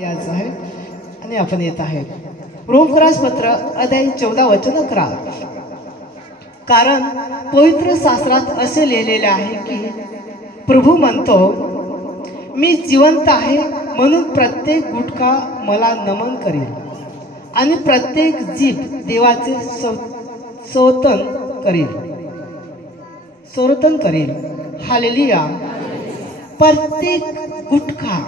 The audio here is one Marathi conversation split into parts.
याचं आहे आणि आपण येत आहे रोमकरास पत्र अध्याय 14 वचन 11. कारण पवित्र शास्त्रात असे लिहिलेले आहे की प्रभू म्हणतो, मी जिवंत आहे म्हणून प्रत्येक गुटखा मला नमन करेल आणि प्रत्येक जीभ देवाचे स्तोत्र करेल. हालेलुया. प्रत्येक गुटखा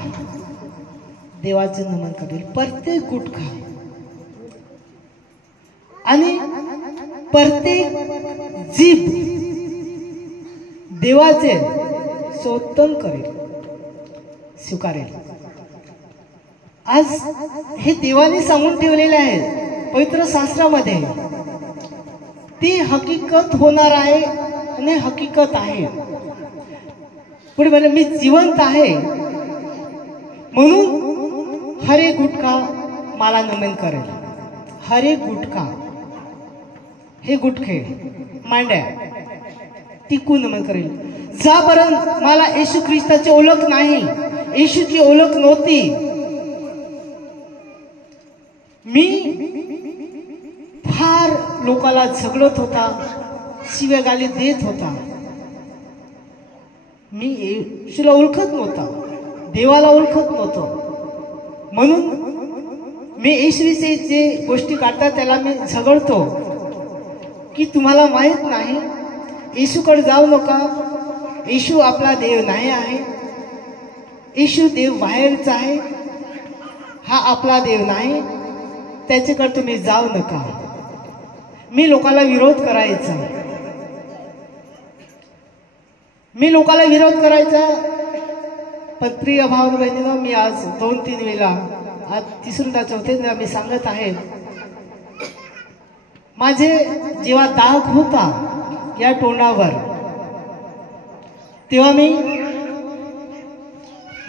देवाचे नमन करेल, प्रत्येक गुटखा आणि प्रत्येक जीभ देवाचे स्तोत्र करेल, स्वीकारेल. आज हे देवाने सांगून ठेवलेले आहे पवित्र शास्त्रामध्ये. ती हकीकत होणार आहे आणि हकीकत आहे. पुढे म्हणे, मी जिवंत आहे म्हणून हर एक गुटखा मला नमन करेल. हर एक गुटखा, हे गुटखे मांड्या टिकून नमन करेल. जापर्यंत मला येशू ख्रिस्ताची ओळख नाही, येशूची ओळख नव्हती, मी फार लोकाला झगडत होता, शिवेगाली देत होता. मी येशूला ओळखत नव्हता, देवाला ओळखत नव्हतो. म्हणून मी येशूविषयी जे गोष्टी काढतात त्याला मी झगडतो की तुम्हाला माहित नाही, येशूकडे जाऊ नका, येशू आपला देव नाही आहे, येशू देव बाहेरचा आहे, हा आपला देव नाही, त्याच्याकडे तुम्ही जाऊ नका. मी लोकांना विरोध करायचा, पण प्रिय भाऊ बहिणींनो, मी आज 2-3 वेळा, आज तिसऱ्यांदा चौथ्यांदा मी सांगत आहे, माझे जेव्हा दाग होता या तोंडावर, तेव्हा मी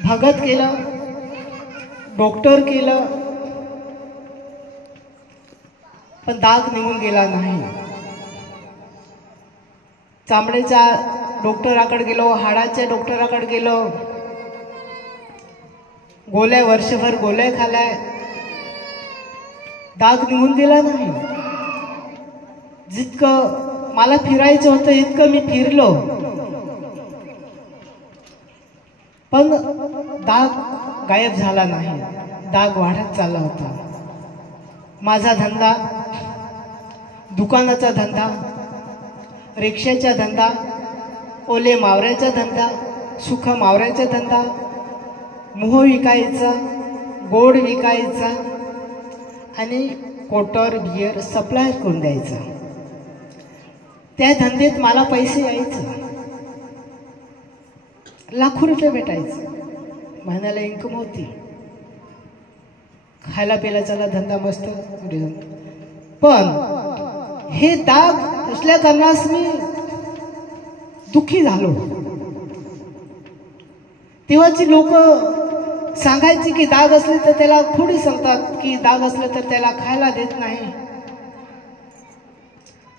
भगत केलं, डॉक्टर केलं, पण दाग निघून गेला नाही. चामड्याच्या डॉक्टराकडे गेलो, हाडाच्या डॉक्टराकडे गेलो, गोळ्या वर्षभर गोळ्या खाल्ल्या, दाग निघून गेला नाही. जितकं मला फिरायचं होतं इतकं मी फिरलो, पण दाग गायब झाला नाही, दाग वाढत चालला होता. माझा धंदा, दुकानाचा धंदा, रिक्षाचा धंदा, ओले मावऱ्याचा धंदा, सुख मावऱ्याचा धंदा, मोह विकायचा, गोड विकायचा आणि क्वार्टर बियर सप्लाय करून द्यायचा. त्या धंद्यात मला पैसे यायचं, लाखो रुपये भेटायचे, महिन्याला इन्कम होती. खायला प्यायला धंदा मस्त. पण हे दाग असल्या कारणास मी दुःखी झालो. तेव्हाची लोक सांगायची की दाग असले तर त्याला थोडी सांगतात की दाग असले तर त्याला खायला देत नाही,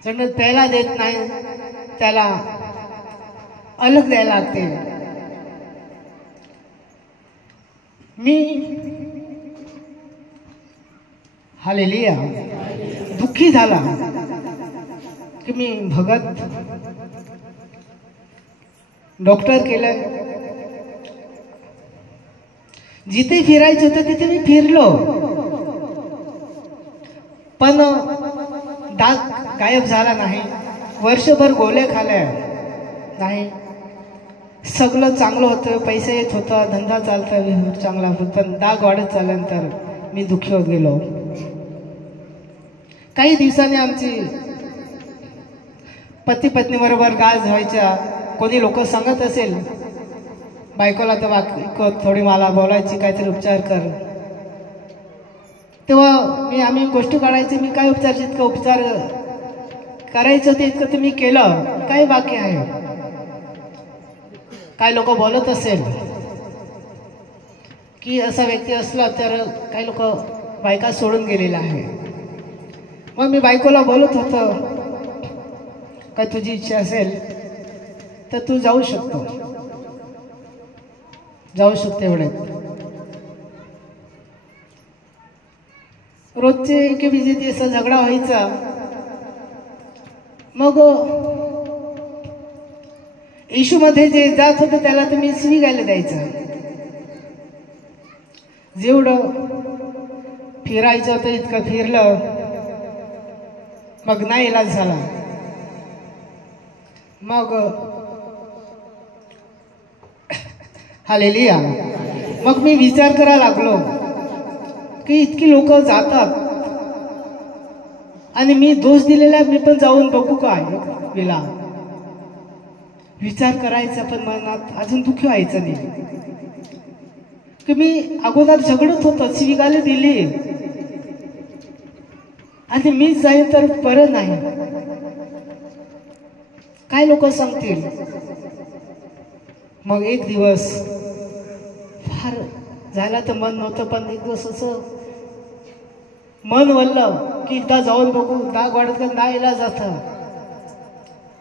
थंड प्यायला देत नाही, त्याला अलग द्यायला लागते. मी हालेलुया दुःखी झाला की मी भगत, डॉक्टर केलं, जिथे फिरायचं होतं तिथे मी फिरलो, पण दाग गायब झाला नाही. वर्षभर गोळ्या खाल्ल्या नाही, सगळं चांगलं होतं, पैसे येत होता, धंदा चालता चांगला, पण दाग वाढत चालल्यानंतर मी दुःखी होत गेलो. काही दिवसांनी आमची पती पत्नी बरोबर गाज व्हायच्या. कोणी लोक सांगत असेल बायकोला तर थोडी मला बोलायची, काहीतरी उपचार कर, तेव्हा आम्ही गोष्टी काढायची. मी काय उपचार, जितकं उपचार करायचं ते इतकं तुम्ही केलं, काय बाकी आहे. काय लोक बोलत असेल की असा व्यक्ती असला तर काही लोक बायका सोडून गेलेला आहे. मग मी बायकोला बोलत होतो, काय तुझी इच्छा असेल तर तू जाऊ शकतो एवढे. रोजचे एके विजेती असा झगडा व्हायचा. मग येशूमध्ये जे जात होतं त्याला तुम्ही स्वीकारायला द्यायचं. जेवढं फिरायचं होतं इतकं फिरलं, मग नाही इलाज झाला. मग हालेलुया. मग मी विचार करायला लागलो की इतकी लोक जातात आणि मी दोष दिलेला, मी पण जाऊन बघू काय गेला. विचार करायचा पण मनात अजून दुःखी व्हायचं नाही की मी अगोदर झगडत होतो, स्वीकारायला दिली आणि मीच जाईल तर बरं नाही. काय लोक सांगतील. मग एक दिवस फार झाला तर मन नव्हतं, पण एक दिवस असं मन वळलं की एकदा जाऊन बघू. दाग वाढत का ना इला जात.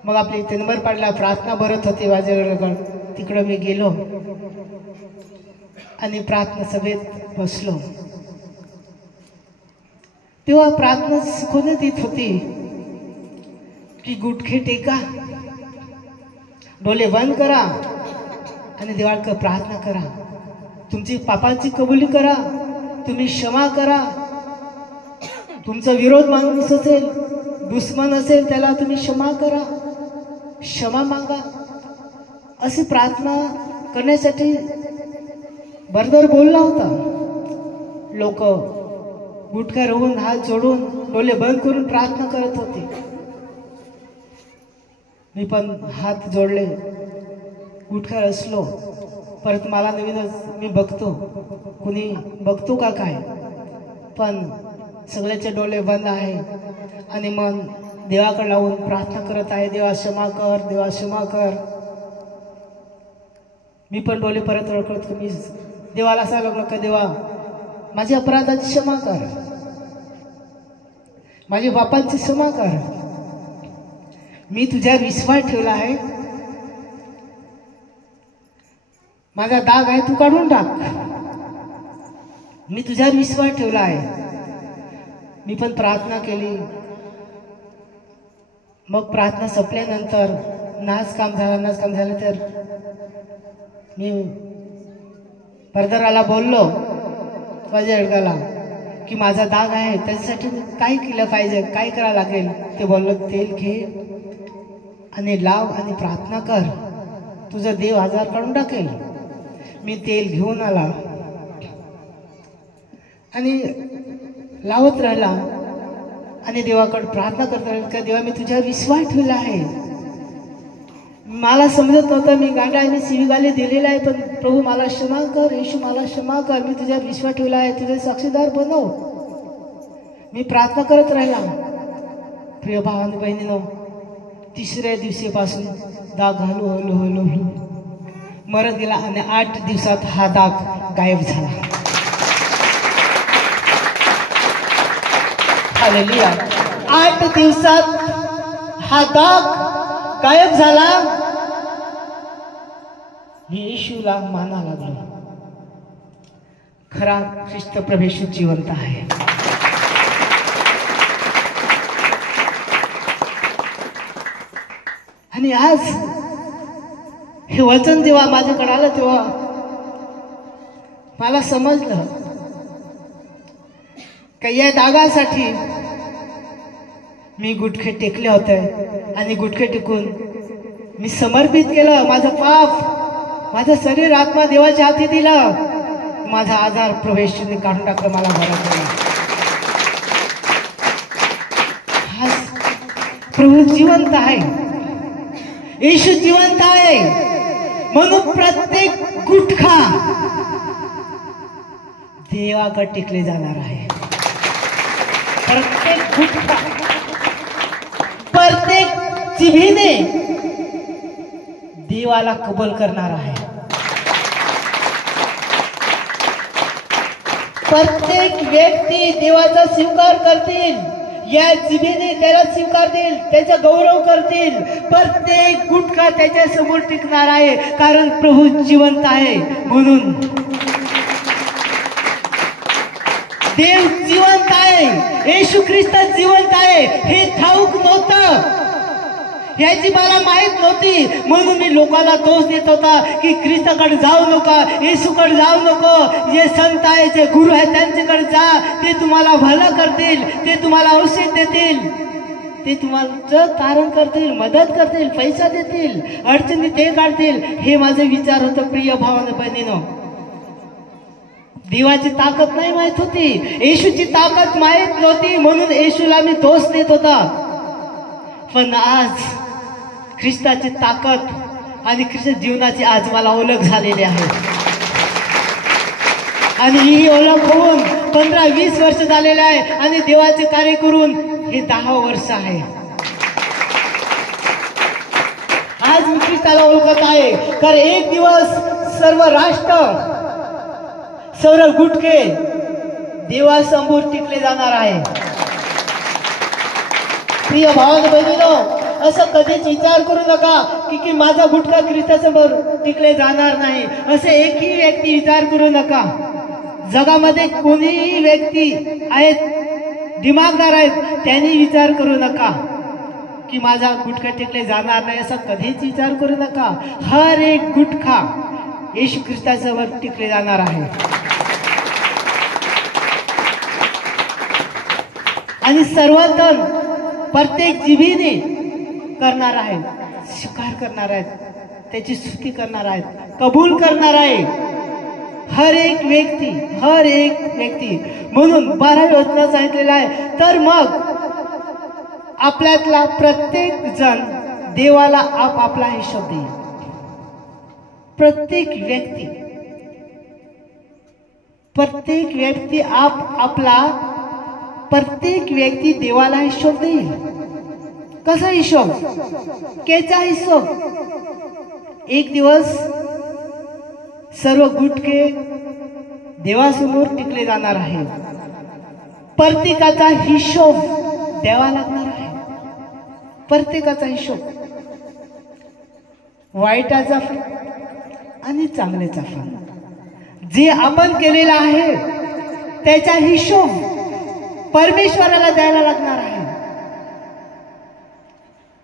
मग आपली इथे नंबर पडला, प्रार्थना भरत होती माझ्याकडे. तिकडं मी गेलो आणि प्रार्थना सभेत बसलो. तेव्हा प्रार्थना शिकवण्यात येत होती की गुटखे टेका, डोळे बंद करा आणि देवाला प्रार्थना करा. तुमची पापाची कबुली करा, तुम्ही क्षमा करा. तुमचा विरोध माणूस असेल, दुश्मन असेल, त्याला तुम्ही क्षमा करा, क्षमा मागा. अशी प्रार्थना करण्यासाठी बरोबर बोलला होता. लोक गुटखा रोवून हात जोडून डोळे बंद करून प्रार्थना करत होते. मी पण हात जोडले, गुटखा असलो. परत मला नवीनच मी बघतो, कुणी बघतो का काय, पण सगळ्याचे डोळे बंद आहे आणि मन देवाकडे लावून प्रार्थना करत आहे. देवा क्षमा कर, देवा क्षमा कर. मी पण डोळे परत ओळखत मी देवाला असं लागलो का देवा माझ्या अपराधाची क्षमा कर, माझ्या बापांची क्षमा कर. मी तुझ्यावर विश्वास ठेवला आहे, माझा दाग आहे तू काढून टाक. मी तुझ्यावर विश्वास ठेवला आहे. मी पण प्रार्थना केली. मग प्रार्थना संपल्यानंतर नाच काम झालं तर मी परदराला बोललो, माझ्या अडगाला, की माझा दाग आहे त्याच्यासाठी काय केलं पाहिजे, काय करावं लागेल. ते बोललो तेल घे आणि लाव आणि प्रार्थना कर, तुझा देव आजार काढून टाकेल. मी तेल घेऊन आला आणि लावत राहिला आणि देवाकडे प्रार्थना करत राहिला का देवा मी तुझ्यावर विश्वास ठेवला आहे. मला समजत नव्हतं, मी गांडा आणि शिवीगाली दिलेला आहे, पण प्रभू मला क्षमा कर, येशू मला क्षमा कर. मी तुझ्यावर विश्वास ठेवला आहे, तुझे साक्षीदार बनव. मी प्रार्थना करत राहिला. प्रिय भावांनो बहिणीनो, तिसऱ्या दिवशीपासून दाग हळू मरत गेला आणि 8 दिवसात हा दाग गायब झाला. हालेलुया. 8 दिवसात हा दाग गायब झाला. येशूला माना लागलो. खरा ख्रिस्त प्रभू जिवंत आहे. आणि आज हे वचन जेव्हा माझ्याकडे आलं तेव्हा मला समजलं की या दागासाठी मी गुटखे टेकले होते आणि गुटखे टेकून मी समर्पित केलं. माझं पाप, माझं शरीर, आत्मा देवाच्या हाती दिलं. माझा आजार प्रभूने काढून टाकलं, मला बरं केलं. प्रभू जिवंत आहे, येशू जिवंत आहे. म्हणून प्रत्येक गुटखा देवाकडे टिकले जाणार आहे. प्रत्येक गुटखा, प्रत्येक जिभेने देवाला कबूल करणार आहे. प्रत्येक व्यक्ती देवाचा स्वीकार करतील, या जिभेने त्याला स्वीकार देईल, त्याचा गौरव करतील. प्रत्येक गुटखा त्याच्या समोर टिकणार आहे, कारण प्रभू जिवंत आहे. म्हणून देव जिवंत आहे, येशू ख्रिस्त जिवंत आहे हे ठाऊक नव्हतं, याची मला माहित नव्हती. म्हणून मी लोकांना दोष देत होता की ख्रिस्ताकडे जाऊ नका, येशूकडे जाऊ नको, जे संत आहे जे गुरु आहे त्यांच्याकडे जा, ते तुम्हाला भलं करतील, ते तुम्हाला औषध देतील, ते तुम्हाला तारण करतील, मदत करतील, पैसा देतील, अडचणी ते काढतील. हे माझे विचार होतं प्रिय भावानं बहिणीनो. देवाची ताकद नाही माहित होती, येशूची ताकद माहित नव्हती, म्हणून येशूला मी दोष देत होता. पण आज ख्रिस्ताची ताकद आणि ख्रिस्त जीवनाची आज मला ओळख झालेली आहे. आणि ही ओळख होऊन 15-20 वर्ष झालेले आहे आणि देवाचे कार्य करून हे 10 वर्ष आहे. आज मी ख्रिस्ताला ओळखत आहे. कारण एक दिवस सर्व राष्ट्र, सर्व गुटके देवासमोर टिकले जाणार आहे. प्रिय भावांनो बहिणीनो, असं कधीच विचार करू नका की माझा गुटखा ख्रिस्तासमोर टिकले जाणार नाही, असे एकही व्यक्ती विचार करू नका. जगामध्ये कोणीही व्यक्ती आहेत, दिमागदार आहेत, त्यांनी विचार करू नका की माझा गुटखा टिकले जाणार नाही, असा कधीच विचार करू नका. हर एक गुटखा येशू ख्रिस्तासमोर टिकले जाणार आहे. आणि सर्वजण प्रत्येक जीभीने करणार आहेत, स्वीकार करणार आहेत, त्याची स्तुती करणार आहेत, कबूल करणार आहे. हर एक व्यक्ती, हर एक व्यक्ती. म्हणून 12 वचनात सांगितलेलं आहे, तर मग आपल्यातला प्रत्येक जण देवाला आपापला हिशोब देईल. प्रत्येक व्यक्ती, प्रत्येक व्यक्ती प्रत्येक व्यक्ती देवाला हिशोब देईल. कसा हिशोब? केचा हिशोब? एक दिवस सर्व गुटके देवासमोर टिकले जाणार आहे. प्रत्येकाचा हिशोब द्यावा लागणार आहे. प्रत्येकाचा हिशोब, वाईटाचा आणि चांगल्याचा फळ, जे आपण केलेला आहे त्याचा हिशोब परमेश्वराला द्यायला लागणार आहे.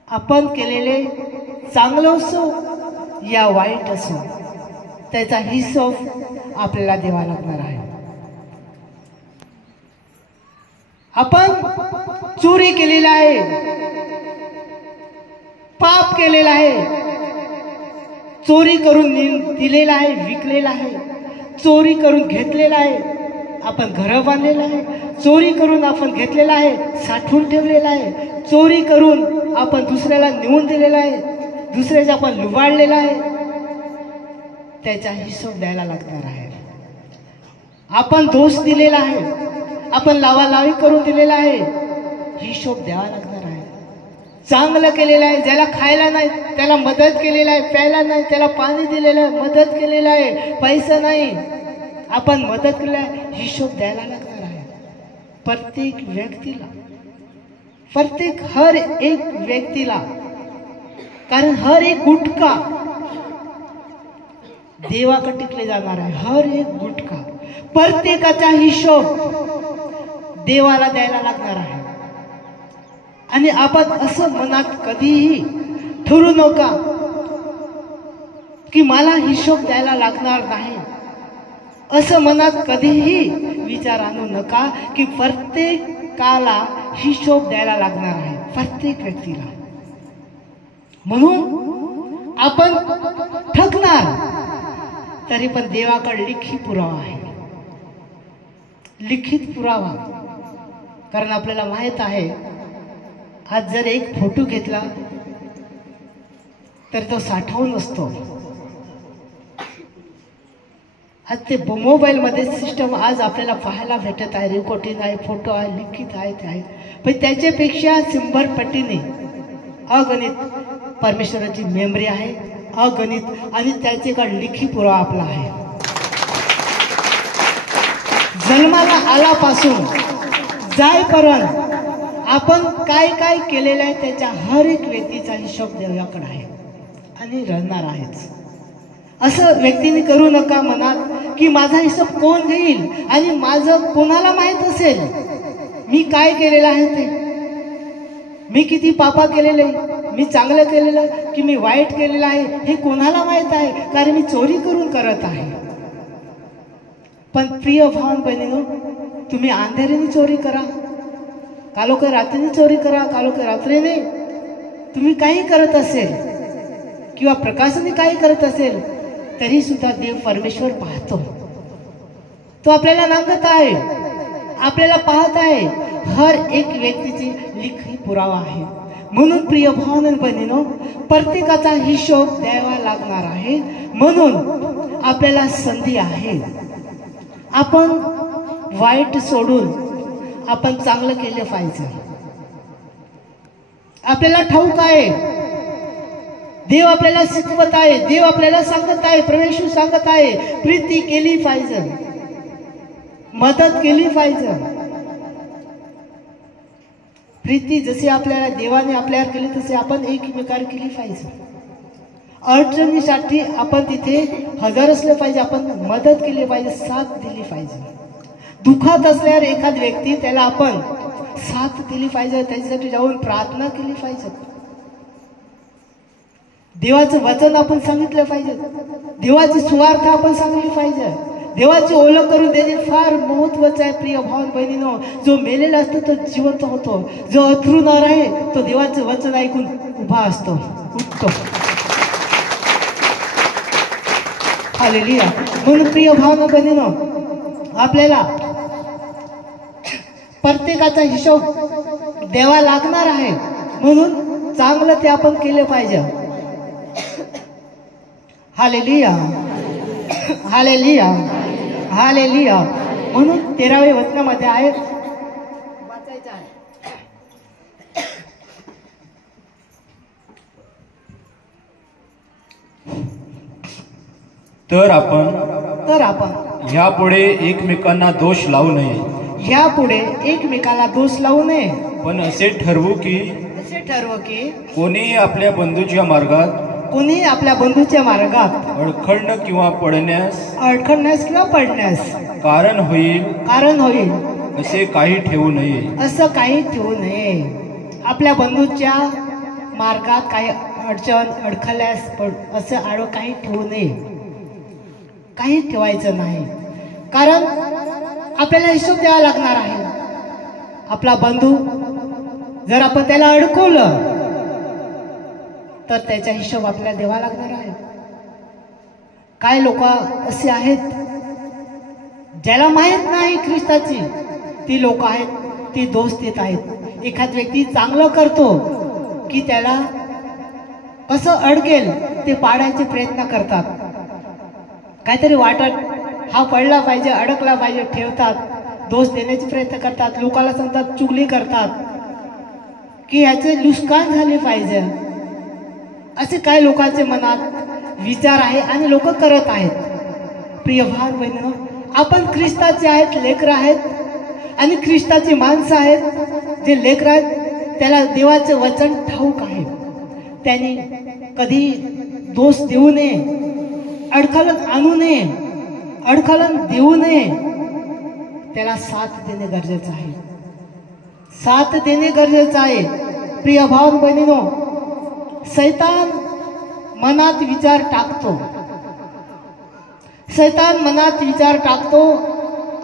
आपण केलेले चांगलं असो या वाईट असो, त्याचा हिशोब आपल्याला द्यावा लागणार आहे. आपण चोरी केलेला आहे, पाप केलेला आहे, चोरी करून दिलेला आहे, विकलेला आहे, चोरी करून घेतलेला आहे, आपण घर बांधलेलं आहे, चोरी करून आपण घेतलेला आहे, साठवून ठेवलेला आहे, चोरी करून आपण दुसऱ्याला नेऊन दिलेला आहे, दुसऱ्याचा आपण लुबाडलेला आहे, त्याचा हिशोब द्यायला लागणार आहे. आपण दोष दिलेला आहे, आपण लावालावी करून दिलेला आहे, हिशोब द्यावा लागणार आहे. चांगलं केलेलं आहे, ज्याला खायला नाही त्याला मदत केलेला आहे, प्यायला नाही त्याला पाणी दिलेलं आहे, मदत केलेला आहे, पैसा नाही आपण मदत केली आहे, हिशोब द्यायला लागणार आहे. प्रत्येक व्यक्तीला, प्रत्येक हर एक व्यक्तीला. कारण हर एक गुटखा देवाकडे टिकले जाणार आहे. हर एक गुटखा, प्रत्येकाचा हिशोब देवाला द्यायला लागणार आहे. आणि आपण असं मनात कधीही ठरवू नका की मला हिशोब द्यायला लागणार नाही. असं मनात कधीही विचार आणू नका की प्रत्येकाला हिशोब द्यायला लागणार आहे, प्रत्येक व्यक्तीला. म्हणून आपण ठकणार तरी पण देवाकडे लिखित पुरावा आहे, लिखित पुरावा. कारण आपल्याला माहित आहे, आज जर एक फोटो घेतला तर तो साठवून असतो. आज ते मोबाईल मध्ये सिस्टम आज आपल्याला पाहायला भेटत आहे, रेकॉर्डिंग आहे, फोटो आहे, लिखित आहे, ते आहे. पण त्याच्यापेक्षा 100 पटीने अगणित परमेश्वराची मेमरी आहे, अगणित. आणि त्याच्याकडे लिखित पुरावा आपला आहे. जन्माला आल्यापासून जाईपर्यंत आपण काय काय केलेलं आहे त्याच्या हर एक व्यक्तीचा हिशोब देवाकडे आहे आणि राहणार आहेच. असं व्यक्तीने करू नका मनात की माझा हिशोब कोण घेईल आणि माझं कोणाला माहित असेल मी काय केलेलं आहे ते, मी किती पापा केलेले, मी चांगलं केलेलं की मी वाईट केलेलं आहे हे कोणाला माहित आहे, कारण मी चोरी करून करत आहे. पण प्रिय भावन बहिणीनो, तुम्ही अंधेरीने चोरी करा, कालोख रात्रीने चोरी करा, कालोख रात्रीने तुम्ही काही करत असेल किंवा प्रकाशाने काही करत असेल तरी सुद्धा देव परमेश्वर पाहतो. तो आपल्याला नांगत आहे, आपल्याला पाहत आहे. हर एक व्यक्तीची लिखी पुरावा आहे. म्हणून प्रिय भावन बहिणीनो, प्रत्येकाचा हिशोब द्यावा लागणार आहे. म्हणून आपल्याला संधी आहे. आपण वाईट सोडून आपण चांगलं केलं पाहिजे. आपल्याला ठाऊक आहे, देव आपल्याला शिकवत आहे, देव आपल्याला सांगत आहे, परमेश्वर सांगत आहे, प्रीती केली पाहिजे, मदत केली पाहिजे. प्रीती जशी आपल्याला देवाने आपल्यावर केली तसे आपण एकमेकावर केली पाहिजे. अडचणीसाठी आपण तिथे हजर असले पाहिजे, आपण मदत केली पाहिजे, साथ दिली पाहिजे. दुःखात असल्यावर एखाद व्यक्ती त्याला आपण साथ दिली पाहिजे, त्याच्यासाठी जाऊन प्रार्थना केली पाहिजे. देवाचं वचन आपण सांगितलं पाहिजे, देवाची सुवार्थ आपण सांगितली पाहिजे. देवाची ओळख करून देणे फार महत्वाचं आहे. प्रिय भावन बहिणीनो, जो मेलेला असतो तो जिवंत होतो, जो अथरुणार आहे तो देवाचं वचन ऐकून उभा असतो, उठतो. हालेलुया. म्हणून प्रिय भावन बहिणीनो, आपल्याला प्रत्येकाचा हिशोब द्यावा लागणार आहे. म्हणून चांगलं ते आपण केले पाहिजे. Hallelujah, hallelujah, hallelujah. म्हणून 13व्या वचनामध्ये आहे, वाचायचं आहे. तर आपण ह्यापुढे एकमेकांना दोष लावू नये. ह्यापुढे एकमेकाला दोष लावू नये. पण असे ठरवू की कोणी आपल्या बंधूच्या मार्गात अडखळणं किंवा पडण्यास कारण होईल असे काही ठेवू नये. आपल्या बंधूच्या मार्गात काही अडचण अडखळल्यास असं काही ठेवू नये, काही ठेवायचं नाही. कारण आपल्याला हिशोब द्यावा लागणार आहे. आपला बंधू जर आपण त्याला अडकवलं तर त्याचा हिशोब आपल्याला द्यावा लागणार आहे. काय लोक असे आहेत ज्याला माहित नाही ख्रिस्ताची, ती लोक आहेत, ती दोष देत आहेत. एखाद व्यक्ती चांगलं करतो की त्याला कसं अडकेल ते पाडायचे प्रयत्न करतात. काहीतरी वाटत हा पडला पाहिजे, अडकला पाहिजे ठेवतात, दोष देण्याचे प्रयत्न करतात, लोकांना सांगतात, चुगली करतात की याचे नुकसान झाले पाहिजे. असे काही लोकांचे मनात विचार आहे आणि लोक करत आहेत. प्रिय भाव बहिणींनो, आपण ख्रिस्ताचे आहेत, लेकरं आहेत आणि ख्रिस्ताची माणसं आहेत. जे लेकरं आहेत त्याला देवाचे वचन ठाऊक आहे. त्यांनी कधी दोष देऊ नये, अडखळण आणू नये, अडखळण देऊ नये. त्याला साथ देणे गरजेचं आहे, साथ देणे गरजेचं आहे. प्रिय भाव बहिणींनो, शैतान मनात विचार टाकतो, शैतान मनात विचार टाकतो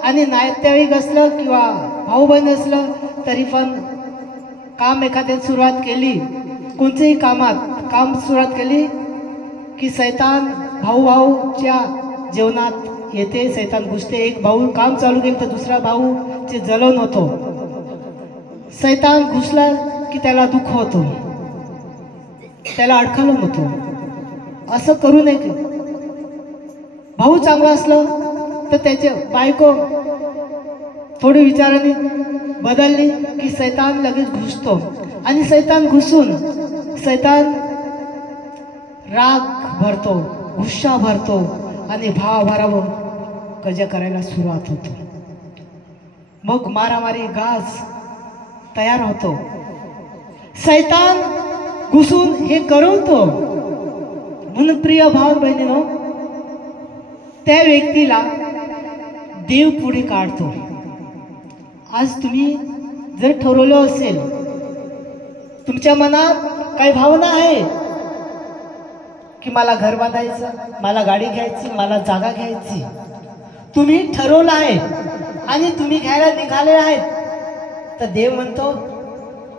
आणि नातेवाईक असलं किंवा भाऊ बहीण असलं तरी पण काम एखाद्या सुरुवात केली, कोणत्याही काम सुरुवात केली की शैतान भाऊच्या जीवनात येते, शैतान घुसते. एक भाऊ काम चालू केलं तर दुसरा भाऊचे जलन होतो. शैतान घुसला की त्याला दुःख होतो, त्याला अडखळण होतो. असं करू नये. भाऊ चांगला असलं तर त्याचे बायको थोडी विचाराने बदलली की शैतान लगेच घुसतो आणि शैतान घुसून शैतान राग भरतो, गुस्सा भरतो आणि भावाभावावर कजा करायला सुरुवात होतो. मग मारामारी गाज तयार होतो. शैतान घुसून हे करवतो. म्हणून प्रिय भाव बहिणीनो, त्या व्यक्तीला देव पुढे काढतो. आज तुम्ही जर ठरवलं असेल, तुमच्या मनात काही भावना आहे की मला घर बांधायचं, मला गाडी घ्यायची, मला जागा घ्यायची, तुम्ही ठरवलं आहे आणि तुम्ही घ्यायला निघाले आहेत, तर देव म्हणतो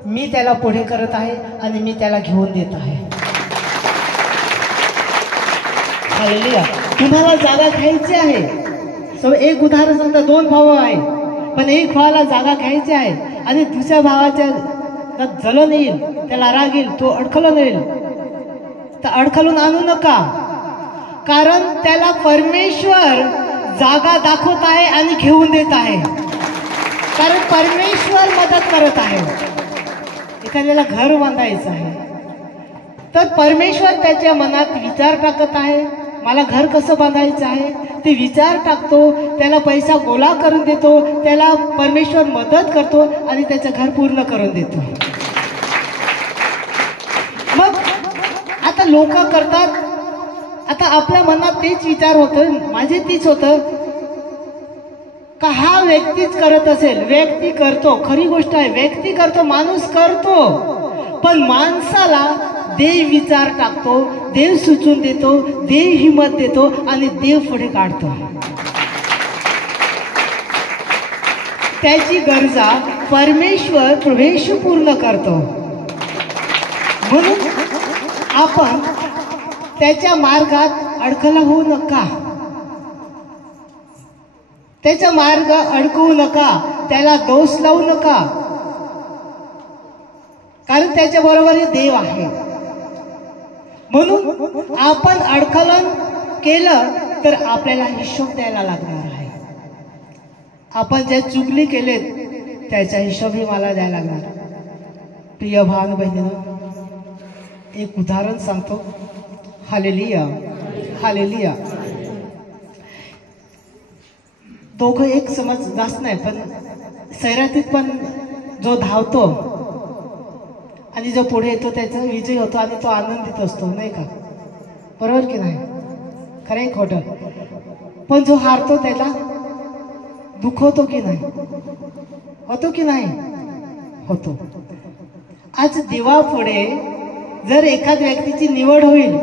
मी त्याला पुढे करत आहे आणि मी त्याला घेऊन देत आहे. हालेलुया. तुम्हाला जागा घ्यायची आहे. एक उदाहरण सांगता, 2 भाऊ आहे, पण एक भावाला जागा घ्यायची आहे आणि दुसऱ्या भावाच्या जलन येईल, त्याला राग येईल, तो अडखळून येईल, तर अडखळून आणू नका. कारण त्याला परमेश्वर जागा दाखवत आहे आणि घेऊन देत आहे. कारण परमेश्वर मदत करत आहे. एखाद्याला घर बांधायचं आहे तर परमेश्वर त्याच्या मनात विचार टाकत आहे, मला घर कसं बांधायचं आहे ते विचार टाकतो, त्याला पैसा गोळा करून देतो, त्याला परमेश्वर मदत करतो आणि त्याचं घर पूर्ण करून देतो. मग आता लोक करतात, आता आपल्या मनात तेच विचार होतं, माझे तीच होतं का हा व्यक्तीच करत असेल. व्यक्ती करतो, खरी गोष्ट आहे, व्यक्ती करतो, माणूस करतो, पण माणसाला देव विचार टाकतो, देव सुचून देतो, देव हिंमत देतो आणि देव पुढे काढतो. त्याची गरजा परमेश्वर प्रवेश पूर्ण करतो. म्हणून आपण त्याच्या मार्गात अडकला होऊ नका, त्याचा मार्ग अडकवू नका, त्याला दोष लावू नका, कारण त्याच्या बरोबर देव आहे. म्हणून आपण अडकलन केलं तर आपल्याला हिशोब द्यायला लागणार आहे. आपण ज्या चुकली केलेत त्याचा हिशोबही मला द्यायला लागणार. प्रिय भाव बहिणींनो, एक उदाहरण सांगतो. Hallelujah, hallelujah. दोघं एक समज जास्त नाही, पण शहरातीत पण जो धावतो आणि जो पुढे येतो त्याचा विजय होतो आणि तो आनंदित असतो, नाही का? बरोबर की नाही? खरं आहे खोटं? पण जो हारतो त्याला दुःख होतो की नाही? होतो की नाही? होतो. आज देवापुढे जर एखाद व्यक्तीची निवड होईल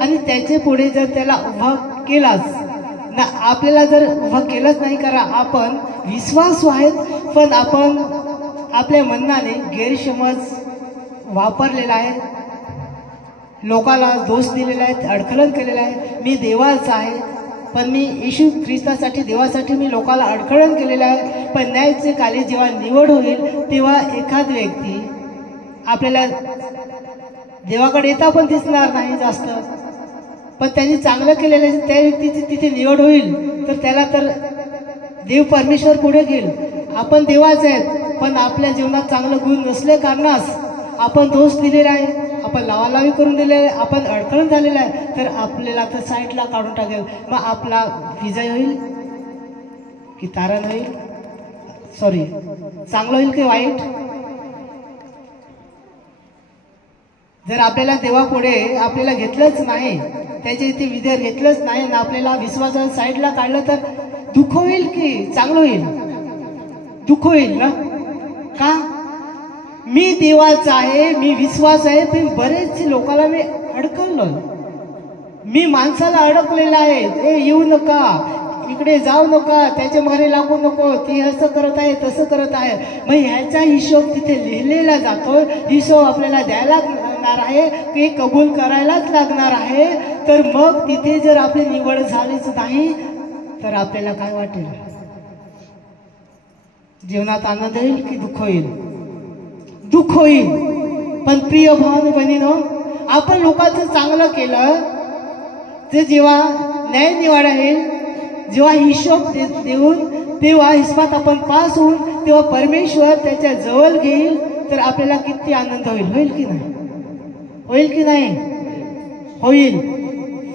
आणि त्याचे पुढे जर त्याला उभा केलाच ना, आपल्याला जर उभा केलंच नाही, करा आपण विश्वासू आहेत, पण आपण आपल्या मनाने गैरसमज वापरलेला आहे, लोकाला दोष दिलेला आहे, अडखळण केलेला आहे. मी देवाचा आहे, पण मी येशू ख्रिस्तासाठी, देवासाठी मी लोकाला अडखळण केलेलं आहे. पण न्यायचे काली जेव्हा निवड होईल तेव्हा एखाद व्यक्ती आपल्याला देवाकडे येता पण दिसणार नाही जास्त, पण त्यांनी चांगलं केलेलं आहे, त्या व्यक्तीची तिथे निवड होईल तर त्याला तर देव परमेश्वर पुढे घेईल. आपण देवाचे आहेत, पण आपल्या जीवनात चांगलं गुण नसले कारणास आपण दोष दिलेला आहे, आपण लावालावी करून दिलेला आहे, आपण अडखळण झालेला आहे, तर आपल्याला तर साईडला काढून टाकेल. मग आपला विजय होईल की तारण होईल? सॉरी, चांगलं होईल की वाईट? जर आपल्याला देवापुढे आपल्याला घेतलंच नाही, त्याच्या इथे विजय घेतलंच नाही ना, आपल्याला विश्वासाला साईडला काढलं तर दुःख होईल की चांगलं होईल? दुःख होईल ना. का? मी देवाचा आहे, मी विश्वास आहे, पण बरेच लोकांना मी अडकवलं, मी माणसाला अडकलेला आहे. ए येऊ नका, इकडे जाऊ नका, त्याच्या मागे लागू नको, ती असं करत आहे, तसं करत आहे. मग ह्याचा हिशोब तिथे लिहिलेला जातो. हिशोब आपल्याला द्यायला लागणार आहे, की कबूल करायलाच लागणार आहे. तर मग तिथे जर आपली निवड झालीच नाही तर आपल्याला काय वाटेल? जीवनात आनंद येईल की दुःख होईल? दुःख होईल. पण प्रिय भाव बहिणीनो, आपण लोकांचं चांगलं केलं, ते जेव्हा न्याय निवाडा येईल, जेव्हा हिशोब देऊन, तेव्हा हिशोबात आपण पास होऊन, तेव्हा परमेश्वर त्याच्या जवळ घेईल, तर आपल्याला किती आनंद होईल? होईल की नाही? होईल की नाही? होईल.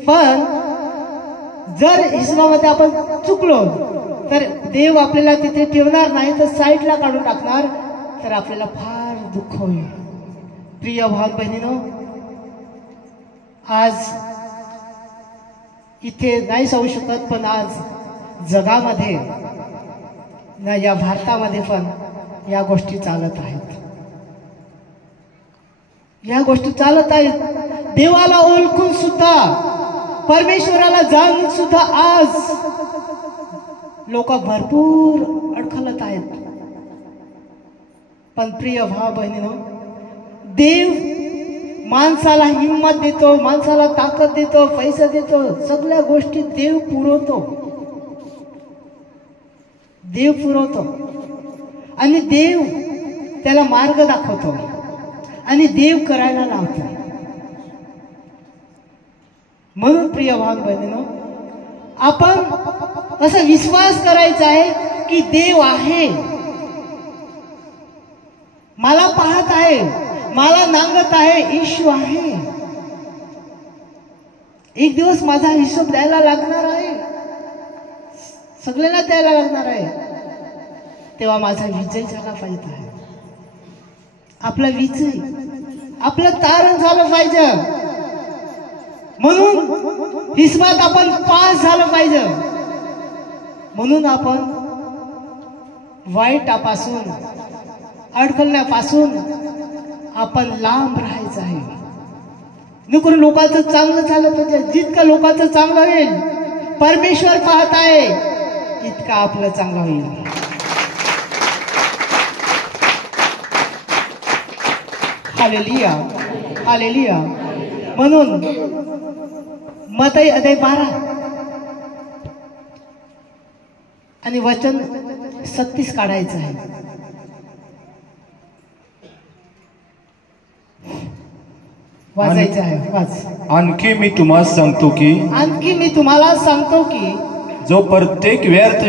पण जर हिशोबामध्ये आपण चुकलो तर देव आपल्याला तिथे ठेवणार नाही, तर साईडला काढून टाकणार, तर आपल्याला फार दुःख होईल. प्रिय भाव बहिणीनो, आज इथे नाही जाऊ शकत, पण आज जगामध्ये ना या भारतामध्ये पण या गोष्टी चालत आहेत. या गोष्टी चालत आहेत. देवाला ओळखून सुद्धा, परमेश्वराला जाणून सुद्धा आज लोक भरपूर अडखळत आहेत. पण प्रिय भाव बहिणीनो, देव माणसाला हिंमत देतो, माणसाला ताकद देतो, पैसा देतो, सगळ्या गोष्टी देव पुरवतो. देव पुरवतो आणि देव त्याला मार्ग दाखवतो आणि देव करायला लावतो. म्हणून प्रिय भाव बहिणीनो, आपण असा विश्वास करायचा आहे की देव आहे, मला पाहत आहे, मला नांगत आहे, येशू आहे. एक दिवस माझा हिशोब द्यायला लागणार आहे, सगळ्यांना द्यायला लागणार आहे. तेव्हा माझा विजय झाला पाहिजे. आपला विजय, आपलं तारण झालं पाहिजे. म्हणून हिशोबात आपण पास झालं पाहिजे. म्हणून आपण वाईटापासून, अडकण्यापासून आपण लांब राहायचं आहे. नुकून लोकांचं चांगलं झालं पाहिजे. जितकं लोकांचं चांगलं होईल, परमेश्वर पाहत आहे, इतकं आपलं चांगलं होईल. Hallelujah, hallelujah. म्हणून मत्ती अध्याय 12 आणि वचन 36 काढायचं आहे. वाचायचं आहे. वाच. आणखी मी तुम्हाला सांगतो की जो प्रत्येक व्यर्थ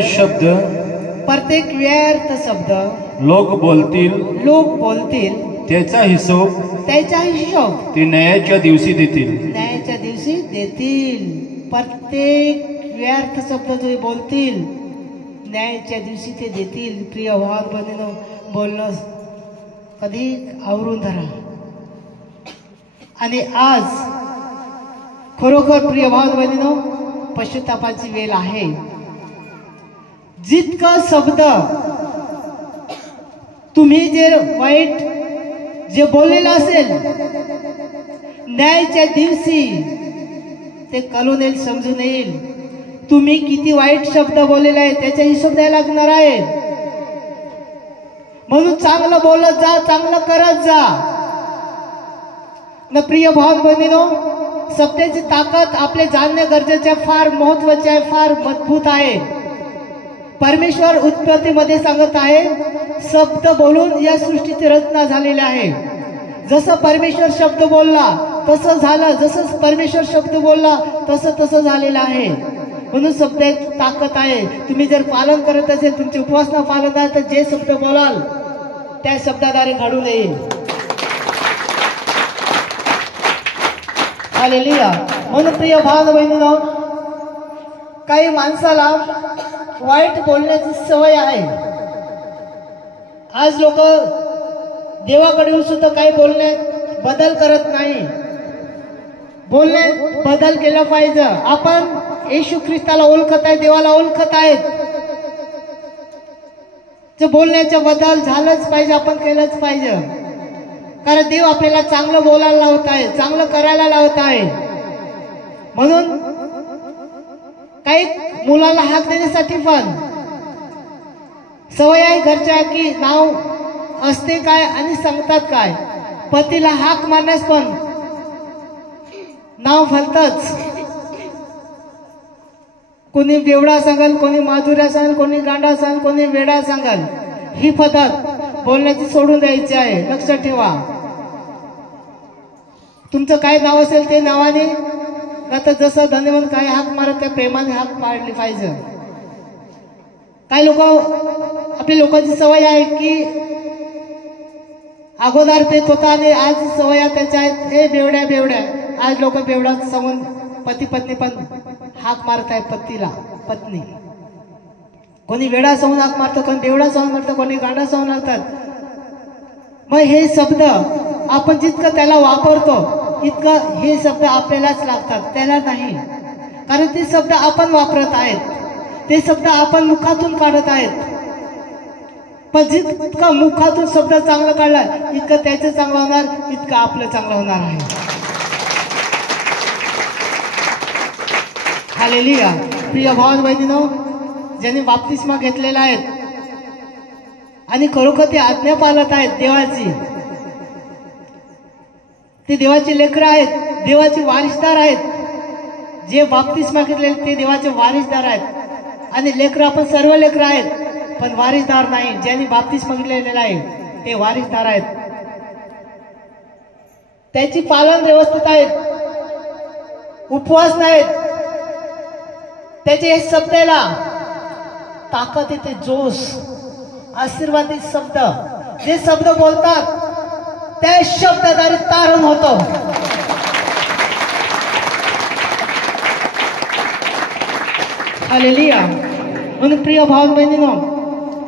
शब्द लोक बोलतील त्याचा हिशोब ते न्यायाच्या दिवशी देतील. प्रत्येक व्यर्थ शब्द जो बोलतील न्यायाच्या दिवशी ते देतील. प्रिय भाव बहिणीनो, बोलणं कधी आवरून धरा. आणि आज खरोखर प्रिय भाव बहिणीनो, पश्चातापाची वेळ आहे. जितका शब्द तुम्ही जे वाईट जे बोललेलं असेल, न्यायाच्या दिवशी ते कळून येईल, समजून येईल. तुम्ही किती वाईट शब्द बोललेला आहे त्याचा हिशोब द्यायला लागणार आहे. म्हणून चांगलं बोलत जा, चांगलं करत जा. न प्रिय भाव बहिणीनो, शब्दाची ताकद आपले जाणणे गरजेचे, फार महत्वाचे आहे, फार मजबूत आहे. परमेश्वर उत्पत्तीमध्ये सांगत आहे, शब्द बोलून या सृष्टीची रचना झालेली आहे. जसं परमेश्वर शब्द बोलला तसं झालं, जसं परमेश्वर शब्द बोलला तसं झालेलं आहे. म्हणून शब्दाची ताकद आहे. तुम्ही जर पालन करत असेल, तुमची उपासना पालन आहे, तर जे शब्द बोलाल त्या शब्दाद्वारे घडून येईल. हालेलुया. म्हणून प्रिय भाव बहिणीनो, काही माणसाला वाईट बोलण्याची सवय आहे. आज लोक देवाकडे येऊन सुद्धा काही बोलण्यात बदल करत नाही. बोलण्यात बदल केला पाहिजे. आपण येशू ख्रिस्ताला ओळखत आहे, देवाला ओळखत आहेत, जे बोलण्याचा बदल झालंच पाहिजे, आपण केलंच पाहिजे. कारण देव आपल्याला चांगलं बोलायला लावत आहे, चांगलं करायला लावत आहे. म्हणून काही मुलाला हाक देण्यासाठी पण सवय आहे घरच्या, की नाव असते काय आणि सांगतात काय. पतीला हाक मारण्यास पण नाव फलतच. कोणी बेवडा सांगाल, कोणी माधुर्या सांगाल, कोणी गांडा सांगाल, कोणी वेडा सांगाल. ही पद्धत बोलण्याची सोडून द्यायची आहे. लक्षात ठेवा. तुमचं काय नाव असेल ते नावाने, आता जसं धन्यवाद काय हाक मारत त्या प्रेमाने हाक पाडली पाहिजे. काही लोक, आपल्या लोकांची सवय आहे की अगोदर पेत होता आणि आज सवय त्याच्या आहेत, हे बेवड्या. आज लोक बेवडा सांगून पती पत्नी पण हाक मारत आहेत पतीला, पत्नी. कोणी वेडा सांगून हाक मारतं, कोणी बेवडा सांगून मारतं, कोणी गांडा सांगून लागतात. मग हे शब्द आपण जितकं त्याला वापरतो इतकं हे शब्द आपल्यालाच लागतात, त्याला नाही. कारण ते शब्द आपण वापरत आहेत, ते शब्द आपण मुखातून काढत आहेत. पण जितका मुखातून शब्द चांगला काढला इतकं त्याचं चांगलं होणार, इतकं आपलं चांगलं होणार आहे. हालेलुया. प्रिय भाव बहिणीनो, ज्यांनी बाप्तिस्मा घेतलेला आहे आणि खरोखर ते आज्ञा पाळत आहेत देवाची, ते देवाचे लेकरं आहेत, देवाचे वारिसदार आहेत. जे बाप्तिस्मा घेतलेले ते देवाचे वारिसदार आहेत. आणि लेकरं आपण सर्व लेकरं आहेत, पण वारिसदार नाही. ज्यांनी बाप्तिस्मा घेतलेला आहे ते वारिसदार आहेत. त्याची पालन व्यवस्थित आहेत, उपवास नाहीत. त्याचे शब्दाला ताकद येते, जोश, आशीर्वादित शब्द. जे शब्द बोलतात त्या शब्दाद्वारे तारण होतो. हालेलुया. म्हणून प्रिय भाव बहिणीनो,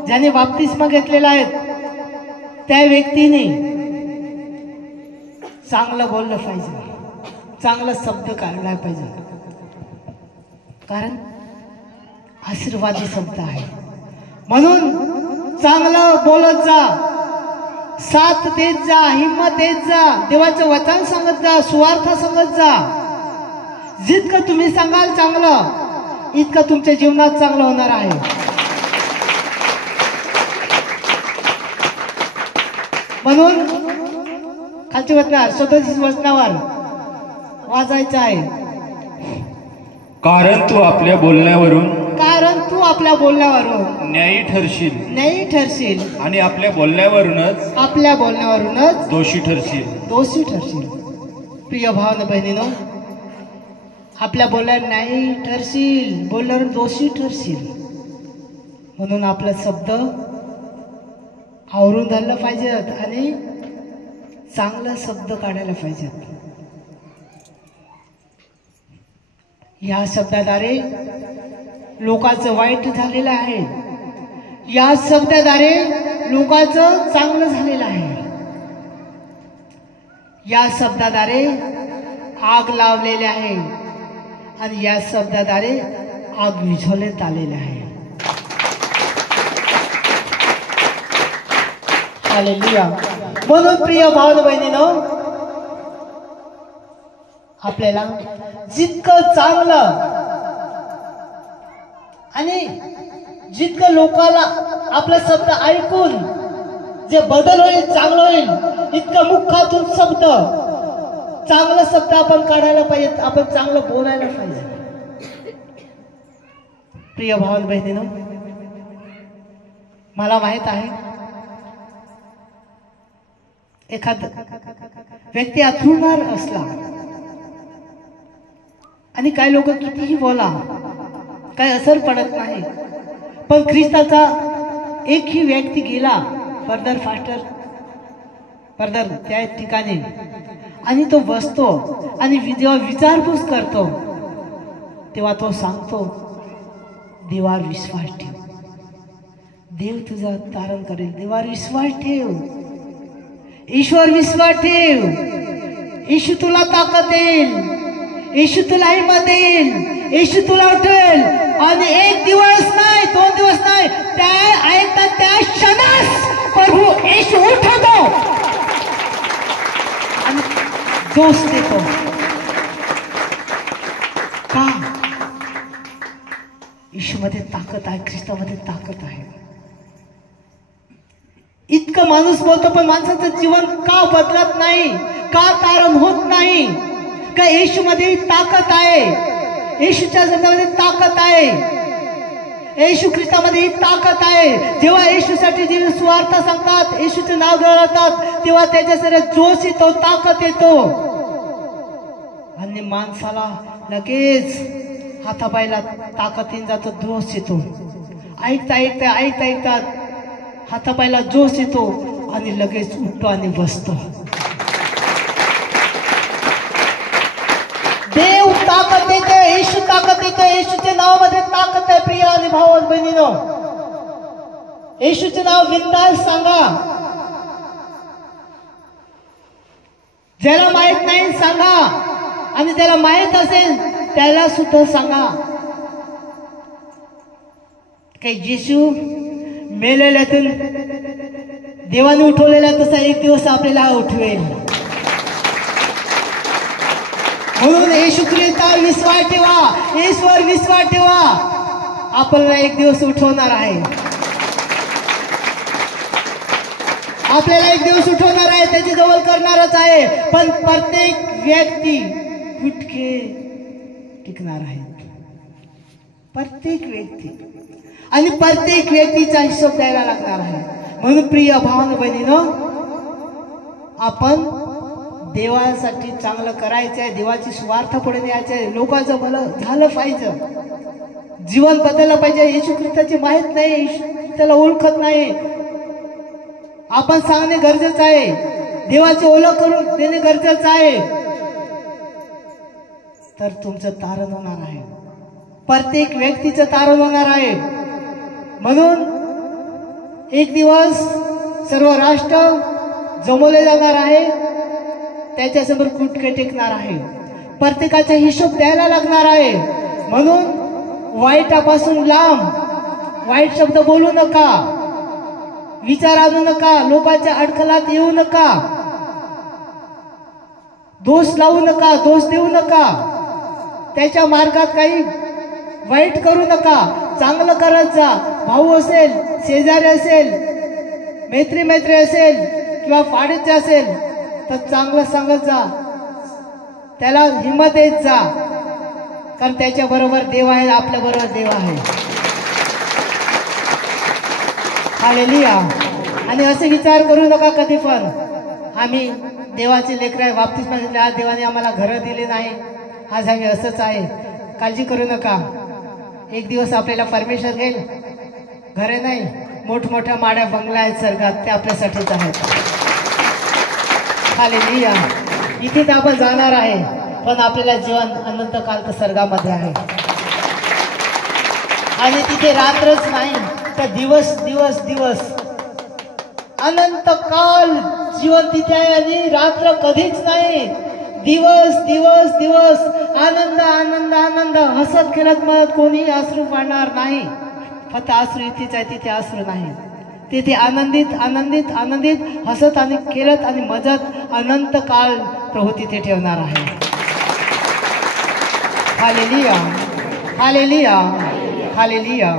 ज्याने बाप्तिस्मा घेतलेला आहे त्या व्यक्तीने चांगलं बोललं पाहिजे, चांगला शब्द काढला पाहिजे. कारण आशीर्वादी शब्द आहे. म्हणून चांगलं बोलत जा, साथ देत जा, हिम्मत देत जा, देवाचं वचन सांगत जा, सुवार्थ सांगत जा. जितकं तुम्ही सांगाल चांगलं, इतकं तुमच्या जीवनात चांगलं होणार आहे. म्हणून खालच्या वचनावर 37 वचनावर वाचायचं आहे. कारण तू आपल्या बोलण्यावरून, कारण तू आपल्या बोलण्यावरून न्यायी ठरशील, न्यायी ठरशील. आणि आपल्या बोलण्यावरूनच, आपल्या बोलण्यावरूनच दोषी ठरशील, दोषी ठरशील. प्रिय भाव बहिणीनो, आपल्या बोलण्यावर न्यायी ठरशील, बोलण्यावर दोषी ठरशील. म्हणून आपला शब्द आवरून धरलं पाहिजेत आणि चांगला शब्द काढायला पाहिजेत. या शब्दाद्वारे लोकांचं वाईट झालेलं आहे, या शब्दाद्वारे लोकांचं चांगलं झालेलं आहे. या शब्दाद्वारे आग लावलेली आहे आणि या शब्दाद्वारे आग विझवण्यात आलेली आहे. हालेलुया. म्हणून प्रिय भाव बहिणीनो, आपल्याला जितकं चांगलं आणि जितकं लोकांना आपला शब्द ऐकून जे बदल होईल, चांगलं होईल, इतकं मुखातून शब्द, चांगला शब्द आपण काढायला पाहिजे, आपण चांगलं बोलायला पाहिजे. प्रिय भाव बहिणीनो, मला माहित आहे एखाद व्यक्ती अथरुणार असला आणि काही लोक कितीही बोला काही असर पडत नाही, पण ख्रिस्ताचा एकही व्यक्ती गेला फर्दर फास्टर फर्दर त्या ठिकाणी आणि तो बसतो आणि जेव्हा विचारपूस करतो तेव्हा तो सांगतो, देवावर विश्वास ठेव, देव तुझा तारण करेल, देवावर विश्वास ठेव, ईश्वर विश्वास ठेव, येशू तुला ताकद देईल, येशू तुला हिम्मत देईल, येशू तुला उठवेल. आणि एक दिवस नाही, 2 दिवस नाही, त्या ऐकता त्या क्षणास प्रभू येशू उठवतो आणि जोश देतो. का? येशूमध्ये ताकद आहे, ख्रिस्तामध्ये ताकद आहे. इतकं माणूस बोलतो पण माणसाचं जीवन का बदलत नाही, का तारण होत नाही? का येशूमध्ये ताकद आहे, येशूच्या जगामध्ये ताकद आहे, येशू ख्रिस्तामध्ये ही ताकद आहे. जेव्हा येशूसाठी जे सुवार्थ सांगतात, येशूचे नाव घेतात, तेव्हा त्याच्यासाठी जोश येतो, ताकद येतो आणि माणसाला लगेच हातापायला ताकद येऊन जातो, जोश येतो. ऐकता ऐकता ऐकता ऐकतात हातापायला जोश येतो आणि लगेच उठतो आणि बसतो. देव ताकद देते, येशू ताकद देते, येशूच्या नावामध्ये ताकद आहे. प्रिय आणि भाऊ बहिणीनो, येशूचे नाव बिनधास्त सांगा, ज्याला माहित नाही सांगा, आणि ज्याला माहित असेल त्याला सुद्धा सांगा की येशू मेलेल्यातून देवाने उठवलेला तसा एक दिवस आपल्याला उठवेल. म्हणून येशू ख्रिस्तावर विश्वास ठेवा, येशूवर विश्वास ठेवा. आपल्याला एक दिवस उठवणार आहे, आपल्याला एक दिवस उठवणार आहे, त्याची जवळ करणारच आहे. पण प्रत्येक व्यक्ती कुठके टिकणार आहे, प्रत्येक व्यक्ती, आणि प्रत्येक व्यक्तीचा हिशोब द्यायला लागणार आहे. म्हणून प्रिय भावांनो बहिणीनो, आपण देवासाठी चांगलं करायचं आहे, देवाची स्वार्थ पुढे न्यायचं आहे, लोकांचं भलं झालं पाहिजे, जीवन बदललं पाहिजे. येशू ख्रिस्ताची माहित नाही, त्याला ओळखत नाही, आपण सांगणे गरजेचं आहे, देवाची ओळख करून देणे गरजेचं आहे. तर तुमचं तारण होणार आहे, प्रत्येक व्यक्तीचं तारण होणार आहे. म्हणून एक दिवस सर्व राष्ट्र जमवले जाणार आहे, त्याच्यासमोर कुटके टेकणार आहे, प्रत्येकाचा हिशोब द्यायला लागणार आहे. म्हणून वाईटापासून लांब, वाईट शब्द बोलू नका, विचार आणू नका, लोकांच्या अडखलात येऊ नका, दोष लावू नका, दोष देऊ नका, त्याच्या मार्गात काही वाईट करू नका, चांगलं करत जा. भाऊ असेल, शेजारी असेल, मैत्री असेल किंवा पाडीचे असेल तर चांगलं सांगत जा, त्याला हिंमत देत जा, कारण त्याच्या बरोबर देव आहे, आपल्या बरोबर देव आहे. हालेलुया. आणि असे विचार करू नका कधी पण, आम्ही देवाचे लेकरं आहे, बाप्तिस्मा घेतले, आज देवाने आम्हाला घरं दिले नाही, आज आम्ही असंच आहे. काळजी करू नका, एक दिवस आपल्याला परमेश्वर घेईल. घरे नाही, मोठमोठ्या माड्या बंगला आहेत स्वर्गात, ते आपल्यासाठीच आहेत. हालेलुया. इथे तर आपण जाणार आहे, पण आपल्याला जीवन अनंत काल तर स्वर्गामध्ये आहे, आणि तिथे रात्रच नाही तर दिवस दिवस दिवस अनंत काल जीवन तिथे आहे, आणि रात्र कधीच नाही, दिवस दिवस दिवस आनंद आनंद आनंद, हसत खेळत मत, कोणी अश्रू पाडणार नाही. फक्त अश्रू इथेच आहे, तिथे अश्रू नाही, तिथे आनंदित आनंदित आनंदित हसत आणि खेळत आणि मजत अनंत काल प्रभू तिथे ठेवणार आहे. Hallelujah, hallelujah, hallelujah.